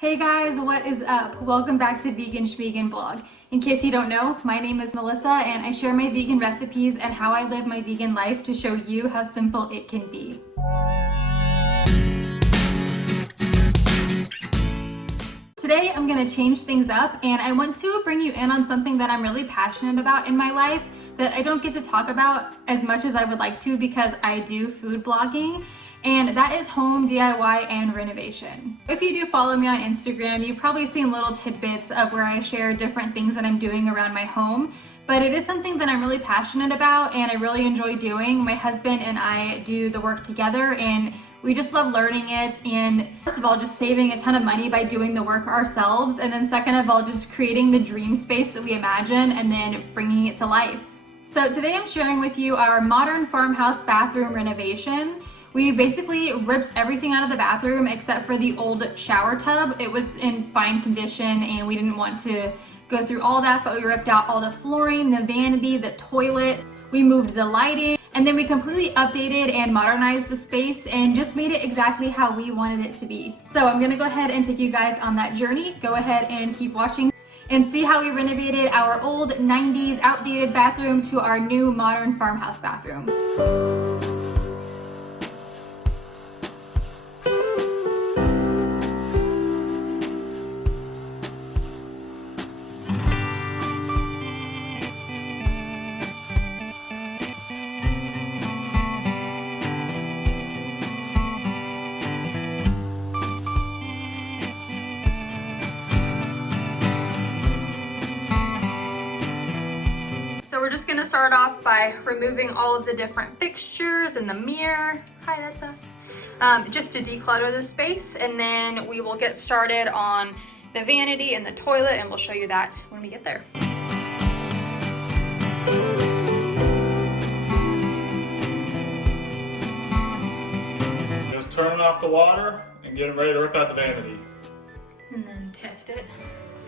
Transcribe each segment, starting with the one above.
Hey guys, what is up? Welcome back to Vegan Schmegan Blog. In case you don't know, my name is Melissa and I share my vegan recipes and how I live my vegan life to show you how simple it can be. Today I'm gonna change things up and I want to bring you in on something that I'm really passionate about in my life that I don't get to talk about as much as I would like to because I do food blogging. And that is home DIY and renovation. If you do follow me on Instagram, you've probably seen little tidbits of where I share different things that I'm doing around my home, but it is something that I'm really passionate about and I really enjoy doing. My husband and I do the work together and we just love learning it, and first of all, just saving a ton of money by doing the work ourselves, and then second of all, just creating the dream space that we imagine and then bringing it to life. So today I'm sharing with you our modern farmhouse bathroom renovation. We basically ripped everything out of the bathroom except for the old shower tub. It was in fine condition and we didn't want to go through all that, but we ripped out all the flooring, the vanity, the toilet. We moved the lighting, and then we completely updated and modernized the space and just made it exactly how we wanted it to be. So I'm gonna go ahead and take you guys on that journey. Go ahead and keep watching and see how we renovated our old 90s outdated bathroom to our new modern farmhouse bathroom. We're just gonna start off by removing all of the different fixtures and the mirror. Hi, that's us. Just to declutter the space, and then we will get started on the vanity and the toilet, and we'll show you that when we get there. Just turning off the water and getting ready to rip out the vanity. And then test it.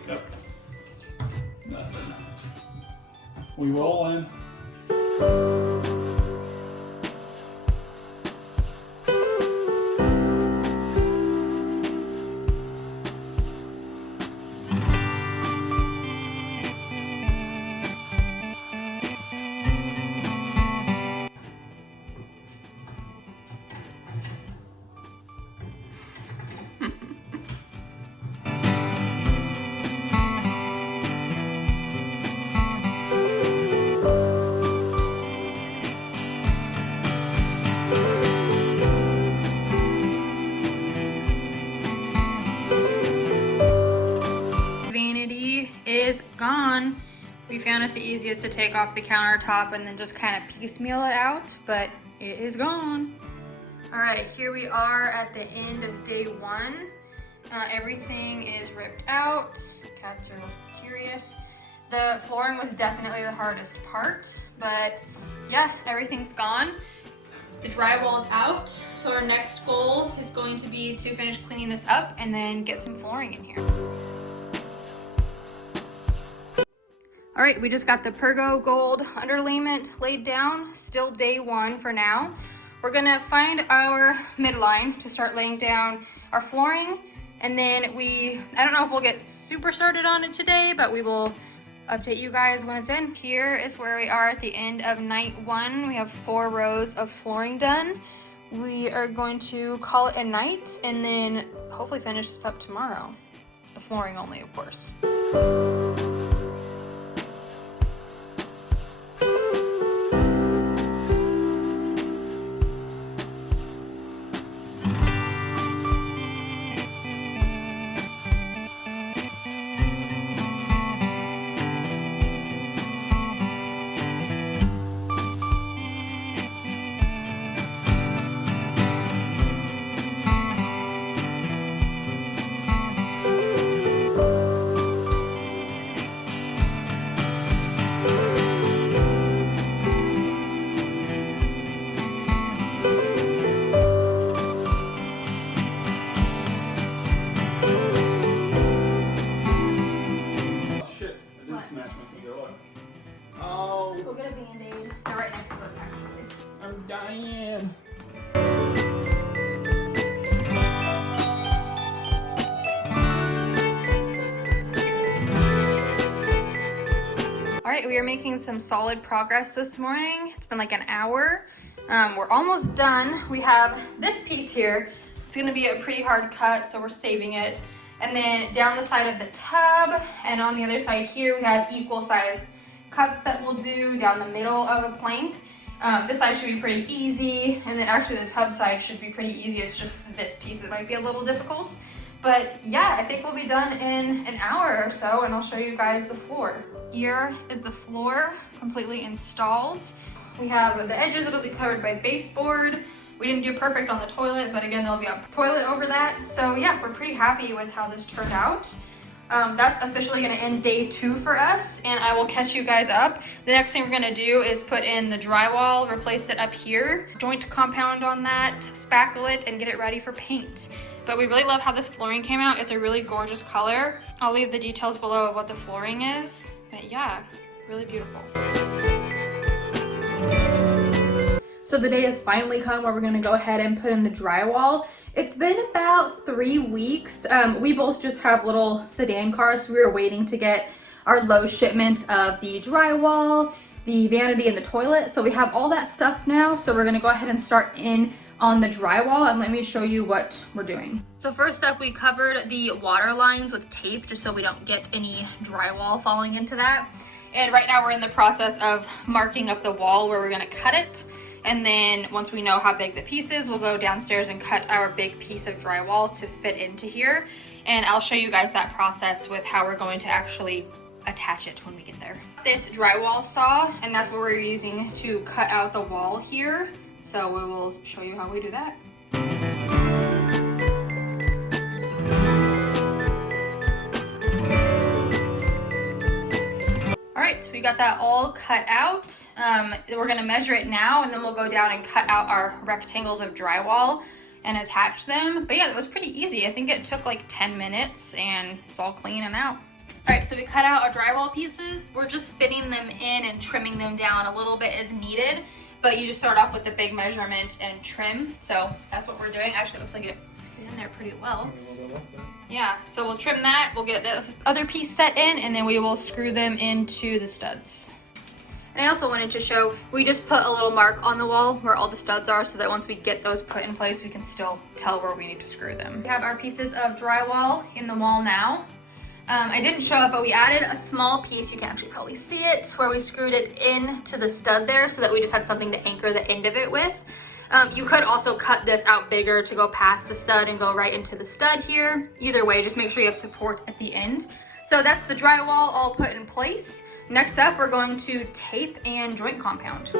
Yep. We roll in. Is gone. We found it the easiest to take off the countertop and then just kind of piecemeal it out, but it is gone. All right, here we are at the end of day one. Everything is ripped out. Cats are curious. The flooring was definitely the hardest part, but yeah, everything's gone. The drywall is out, so our next goal is going to be to finish cleaning this up and then get some flooring in here. All right, we just got the Pergo Gold underlayment laid down, still day one for now. We're gonna find our midline to start laying down our flooring, and then I don't know if we'll get super started on it today, but we will update you guys when it's in. Here is where we are at the end of night one. We have 4 rows of flooring done. We are going to call it a night and then hopefully finish this up tomorrow. The flooring only, of course. Diane. making some solid progress this morning. It's been like an hour. We're almost done. We have this piece here. It's gonna be a pretty hard cut, so we're saving it. And then down the side of the tub and on the other side here, we have equal size cuts that we'll do down the middle of a plank. This side should be pretty easy, and then actually the tub side should be pretty easy. It's just this piece that might be a little difficult. But yeah, I think we'll be done in an hour or so, and I'll show you guys the floor. Here is the floor completely installed. We have the edges that'll be covered by baseboard. We didn't do perfect on the toilet, but again, there'll be a toilet over that. So yeah, we're pretty happy with how this turned out. That's officially gonna end day 2 for us, and I will catch you guys up. The next thing we're gonna do is put in the drywall, replace it up here, joint compound on that, spackle it, and get it ready for paint. But we really love how this flooring came out. It's a really gorgeous color. I'll leave the details below of what the flooring is, but yeah, really beautiful. So the day has finally come where we're gonna go ahead and put in the drywall. It's been about 3 weeks. We both just have little sedan cars, so we were waiting to get our low shipment of the drywall, the vanity, and the toilet. So we have all that stuff now. So we're gonna go ahead and start in on the drywall, and let me show you what we're doing. So first up, we covered the water lines with tape just so we don't get any drywall falling into that. And right now we're in the process of marking up the wall where we're gonna cut it. And then once we know how big the piece is, we'll go downstairs and cut our big piece of drywall to fit into here. And I'll show you guys that process with how we're going to actually attach it when we get there. This drywall saw, and that's what we're using to cut out the wall here. So we will show you how we do that. All right, so we got that all cut out. We're gonna measure it now, and then we'll go down and cut out our rectangles of drywall and attach them. But yeah, that was pretty easy. I think it took like 10 minutes and it's all clean and out. All right, so we cut out our drywall pieces. We're just fitting them in and trimming them down a little bit as needed, but you just start off with the big measurement and trim. So that's what we're doing. Actually, it looks like it fit in there pretty well. Yeah, so we'll trim that, we'll get this other piece set in, and then we will screw them into the studs. And I also wanted to show, we just put a little mark on the wall where all the studs are so that once we get those put in place, we can still tell where we need to screw them. We have our pieces of drywall in the wall now. I didn't show it, but we added a small piece, you can actually probably see it, where we screwed it into the stud there so that we just had something to anchor the end of it with. You could also cut this out bigger to go past the stud and go right into the stud here. Either way, just make sure you have support at the end. So that's the drywall all put in place. Next up, we're going to tape and joint compound.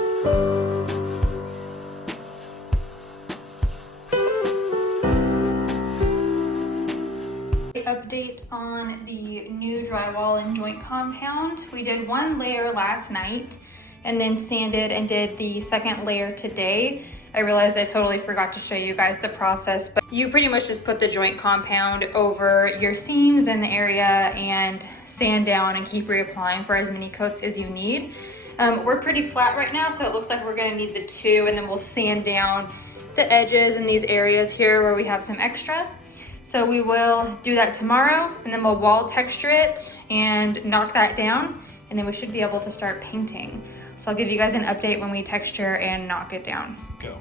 Update on the new drywall and joint compound. We did 1 layer last night and then sanded and did the 2nd layer today. I realized I totally forgot to show you guys the process, but you pretty much just put the joint compound over your seams in the area and sand down and keep reapplying for as many coats as you need. We're pretty flat right now, so it looks like we're gonna need the 2, and then we'll sand down the edges in these areas here where we have some extra. So we will do that tomorrow, and then we'll wall texture it and knock that down, and then we should be able to start painting. So I'll give you guys an update when we texture and knock it down. Go.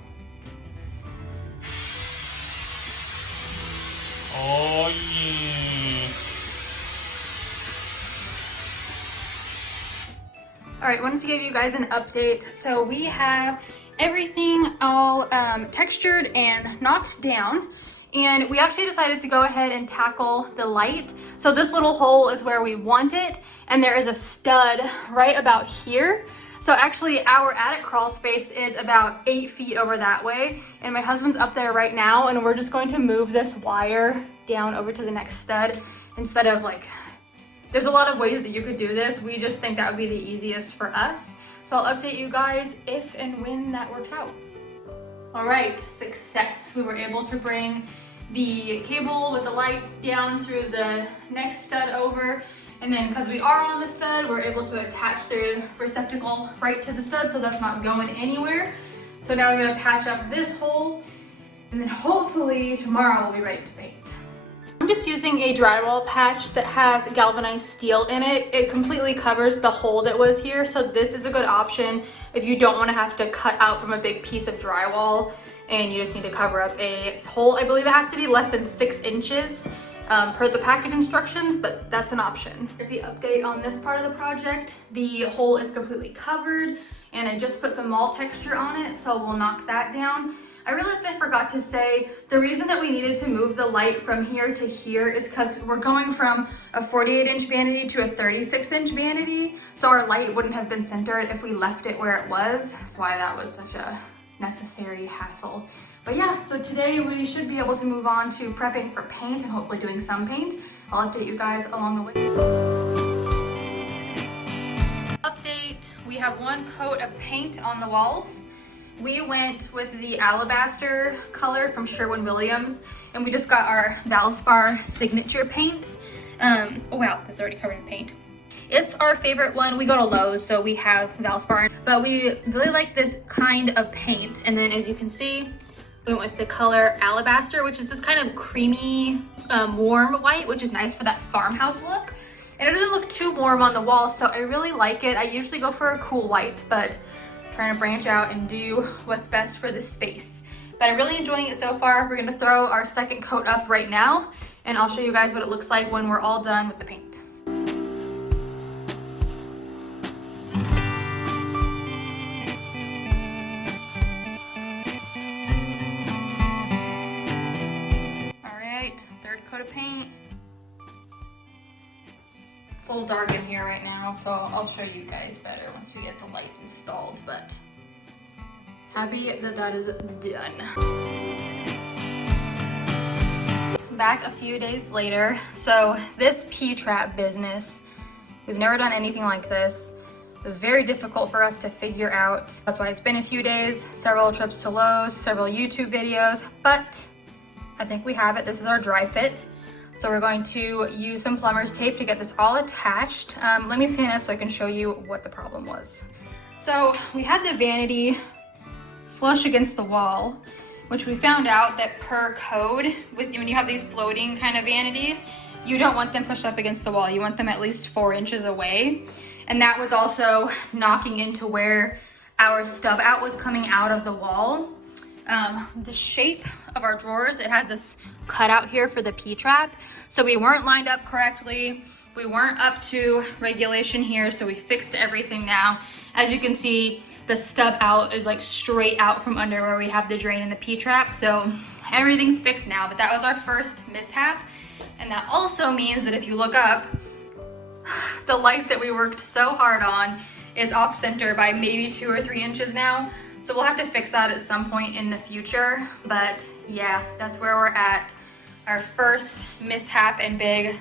Oh yeah. All right, wanted to give you guys an update. So we have everything all textured and knocked down. And we actually decided to go ahead and tackle the light. So this little hole is where we want it, and there is a stud right about here. So actually our attic crawl space is about 8 feet over that way, and my husband's up there right now, and we're just going to move this wire down over to the next stud instead of like, there's a lot of ways that you could do this. We just think that would be the easiest for us. So I'll update you guys if and when that works out. All right, success. We were able to bring the cable with the lights down through the next stud over, and then because we are on the stud, we're able to attach the receptacle right to the stud so that's not going anywhere. So now we're gonna patch up this hole, and then hopefully tomorrow we'll be ready to paint. I'm just using a drywall patch that has galvanized steel in it. It completely covers the hole that was here, so this is a good option if you don't want to have to cut out from a big piece of drywall and you just need to cover up a hole. I believe it has to be less than 6 inches per the package instructions, but that's an option. Here's the update on this part of the project. The hole is completely covered and I just put some mold texture on it, so we'll knock that down. I realized I forgot to say, the reason that we needed to move the light from here to here is because we're going from a 48-inch vanity to a 36-inch vanity, so our light wouldn't have been centered if we left it where it was. That's why that was such a necessary hassle. But yeah, so today we should be able to move on to prepping for paint and hopefully doing some paint. I'll update you guys along the way. Update, we have 1 coat of paint on the walls. We went with the alabaster color from Sherwin-Williams, and we just got our Valspar signature paint. Oh wow, that's already covered in paint. It's our favorite one. We go to Lowe's, so we have Valspar, but we really like this kind of paint. And then as you can see, we went with the color alabaster, which is this kind of creamy, warm white, which is nice for that farmhouse look. And it doesn't look too warm on the wall, so I really like it. I usually go for a cool white, but trying to branch out and do what's best for this space. But I'm really enjoying it so far. We're gonna throw our second coat up right now, and I'll show you guys what it looks like when we're all done with the paint. All right, 3rd coat of paint. It's a little dark in here right now, so I'll show you guys better once we get the light installed, but happy that that is done. Back a few days later. So this P-trap business, we've never done anything like this. It was very difficult for us to figure out. That's why it's been a few days, several trips to Lowe's, several YouTube videos, but I think we have it. This is our dry fit. So we're going to use some plumber's tape to get this all attached. Let me stand up so I can show you what the problem was. So we had the vanity flush against the wall, which we found out that per code, when you have these floating kind of vanities, you don't want them pushed up against the wall. You want them at least 4 inches away. And that was also knocking into where our stub out was coming out of the wall. The shape of our drawers, it has this cutout here for the P-trap. So we weren't lined up correctly. We weren't up to regulation here, so we fixed everything now. As you can see, the stub out is like straight out from under where we have the drain and the P-trap. So everything's fixed now, but that was our first mishap. And that also means that if you look up, the light that we worked so hard on is off center by maybe 2 or 3 inches now. So we'll have to fix that at some point in the future. But yeah, that's where we're at. Our first mishap and big,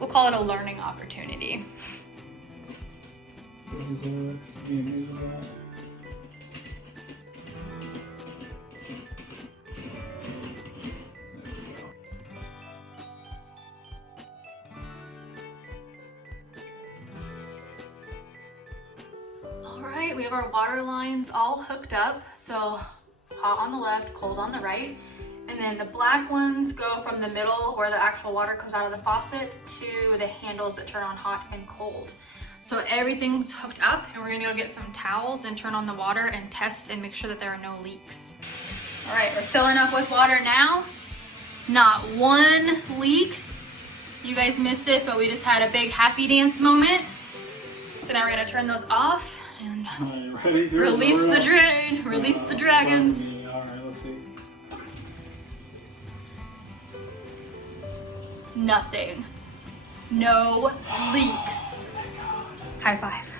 we'll call it a learning opportunity. We have our water lines all hooked up, so hot on the left, cold on the right, and then the black ones go from the middle where the actual water comes out of the faucet to the handles that turn on hot and cold. So everything's hooked up, and we're gonna go get some towels and turn on the water and test and make sure that there are no leaks. All right, we're filling up with water now. Not one leak. You guys missed it, but we just had a big happy dance moment. So now we're gonna turn those off and release the drain, release the dragons. All right, let's see. Nothing. No leaks. High five.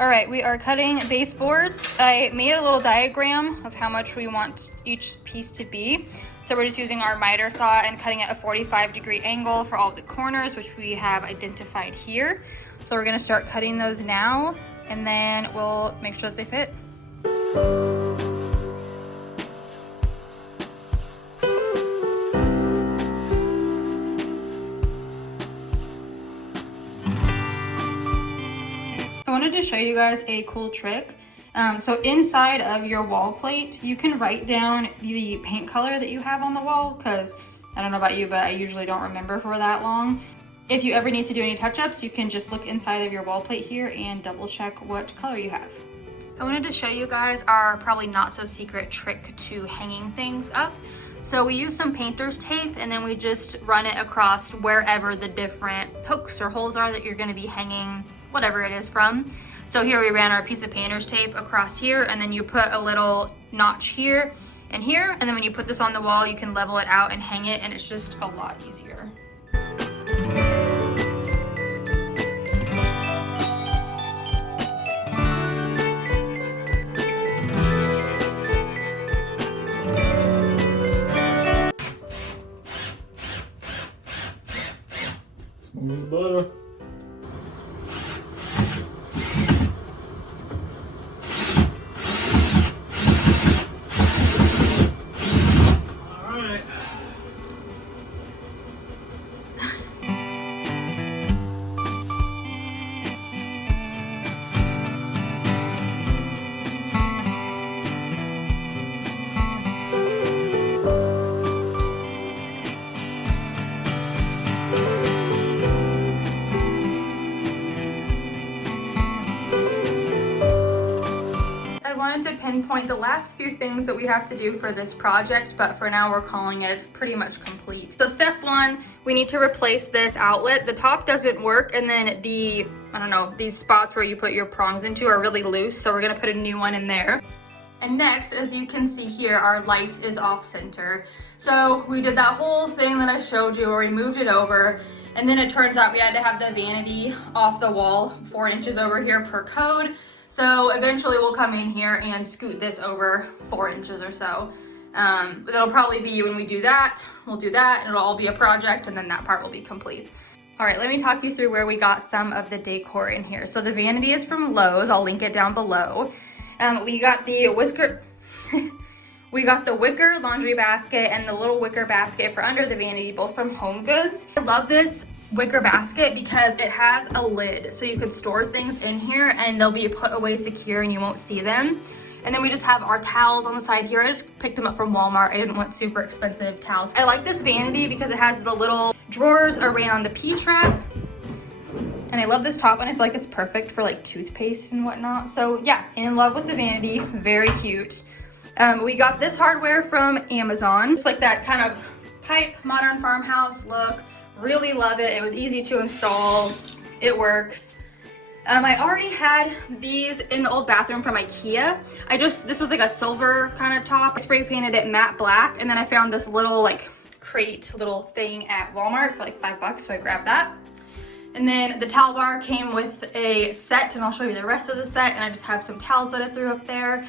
All right, we are cutting baseboards. I made a little diagram of how much we want each piece to be. So we're just using our miter saw and cutting at a 45-degree angle for all the corners, which we have identified here. So we're gonna start cutting those now, and then we'll make sure that they fit. I wanted to show you guys a cool trick. So inside of your wall plate, you can write down the paint color that you have on the wall, because I don't know about you, but I usually don't remember for that long. If you ever need to do any touch-ups, you can just look inside of your wall plate here and double check what color you have. I wanted to show you guys our probably not so secret trick to hanging things up. So we use some painter's tape, and then we just run it across wherever the different hooks or holes are that you're gonna be hanging whatever it is from. So here we ran our piece of painter's tape across here, and then you put a little notch here and here, and then when you put this on the wall, you can level it out and hang it, and it's just a lot easier. Smooth butter. Alright. To pinpoint the last few things that we have to do for this project, but for now we're calling it pretty much complete. So step one, we need to replace this outlet. The top doesn't work, and then the, I don't know, these spots where you put your prongs into are really loose, so we're gonna put a new one in there. And next, as you can see here, our light is off center. So we did that whole thing that I showed you where we moved it over, and then it turns out we had to have the vanity off the wall 4 inches over here per code. So eventually we'll come in here and scoot this over 4 inches or so. That'll probably be when we do that, we'll do that, and it'll all be a project, and then that part will be complete. All right, let me talk you through where we got some of the decor in here. So the vanity is from Lowe's. I'll link it down below. We got the wicker laundry basket and the little wicker basket for under the vanity, both from Home Goods. I love this wicker basket because it has a lid, so you could store things in here and they'll be put away secure and you won't see them. And then we just have our towels on the side here. I just picked them up from Walmart. I didn't want super expensive towels. I like this vanity because it has the little drawers around the P-trap. And I love this top one. I feel like it's perfect for like toothpaste and whatnot. So yeah, in love with the vanity, very cute. We got this hardware from Amazon. Just like that kind of pipe, modern farmhouse look. Really love it. It was easy to install. It works. I already had these in the old bathroom from IKEA. This was like a silver kind of top. I spray painted it matte black, and then I found this little like crate little thing at Walmart for like $5, so I grabbed that. And then the towel bar came with a set, and I'll show you the rest of the set, and I just have some towels that I threw up there.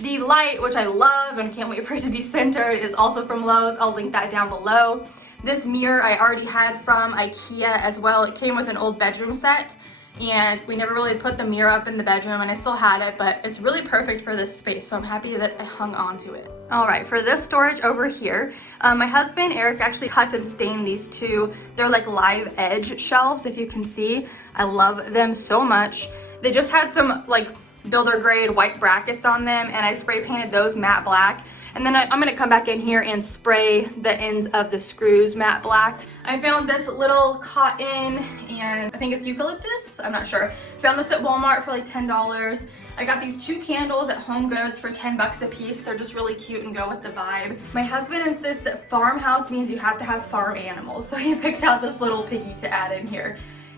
The light, which I love and can't wait for it to be centered, is also from Lowe's. I'll link that down below. This mirror I already had from IKEA as well. It came with an old bedroom set, and we never really put the mirror up in the bedroom, and I still had it, but it's really perfect for this space, so I'm happy that I hung on to it. All right, for this storage over here, my husband Eric actually cut and stained these two. They're like live edge shelves, if you can see. I love them so much. They just had some like builder grade white brackets on them, and I spray painted those matte black. And then I'm gonna come back in here and spray the ends of the screws matte black. I found this little cotton, and I think it's eucalyptus, I'm not sure. Found this at Walmart for like $10. I got these 2 candles at Home Goods for $10 a piece. They're just really cute and go with the vibe. My husband insists that farmhouse means you have to have farm animals, so he picked out this little piggy to add in here.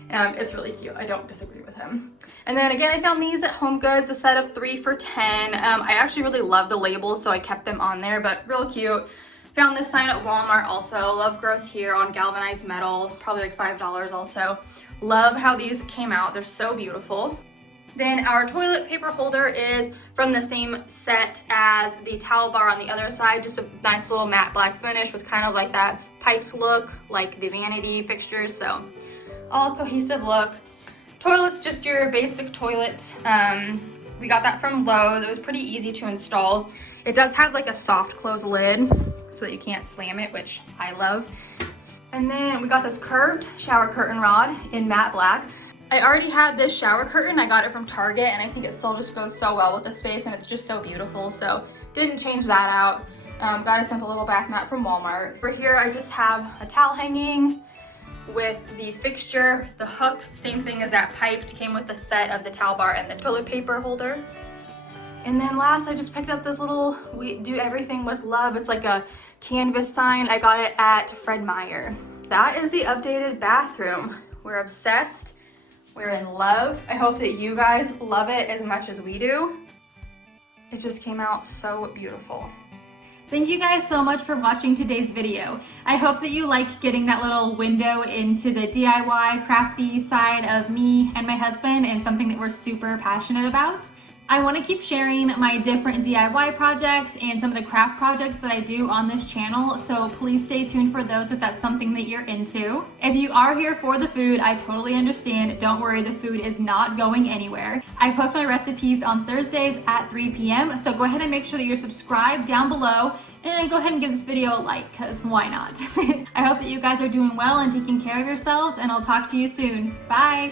It's really cute. I don't disagree with him. And then again, I found these at Home Goods, a set of 3 for $10. I actually really love the labels, so I kept them on there, but real cute. Found this sign at Walmart also. Love grows here on galvanized metal, probably like $5 also. Love how these came out. They're so beautiful. Then our toilet paper holder is from the same set as the towel bar on the other side. Just a nice little matte black finish with kind of like that piped look, like the vanity fixtures. So all cohesive look. Toilet's just your basic toilet. We got that from Lowe's. It was pretty easy to install. It does have like a soft close lid so that you can't slam it, which I love. And then we got this curved shower curtain rod in matte black. I already had this shower curtain. I got it from Target, and I think it still just goes so well with the space, and it's just so beautiful. So didn't change that out. Got a simple little bath mat from Walmart. For here, I just have a towel hanging with the fixture, the hook, same thing as that piped, came with the set of the towel bar and the toilet paper holder. And then last, I just picked up this little We Do Everything with Love. It's like a canvas sign. I got it at Fred Meyer. That is the updated bathroom. We're obsessed. We're in love. I hope that you guys love it as much as we do. It just came out so beautiful. Thank you guys so much for watching today's video. I hope that you like getting that little window into the DIY crafty side of me and my husband, and something that we're super passionate about. I want to keep sharing my different DIY projects and some of the craft projects that I do on this channel, so please stay tuned for those if that's something that you're into. If you are here for the food, I totally understand. Don't worry, the food is not going anywhere. I post my recipes on Thursdays at 3 p.m., so go ahead and make sure that you're subscribed down below, and go ahead and give this video a like, because why not? I hope that you guys are doing well and taking care of yourselves, and I'll talk to you soon. Bye!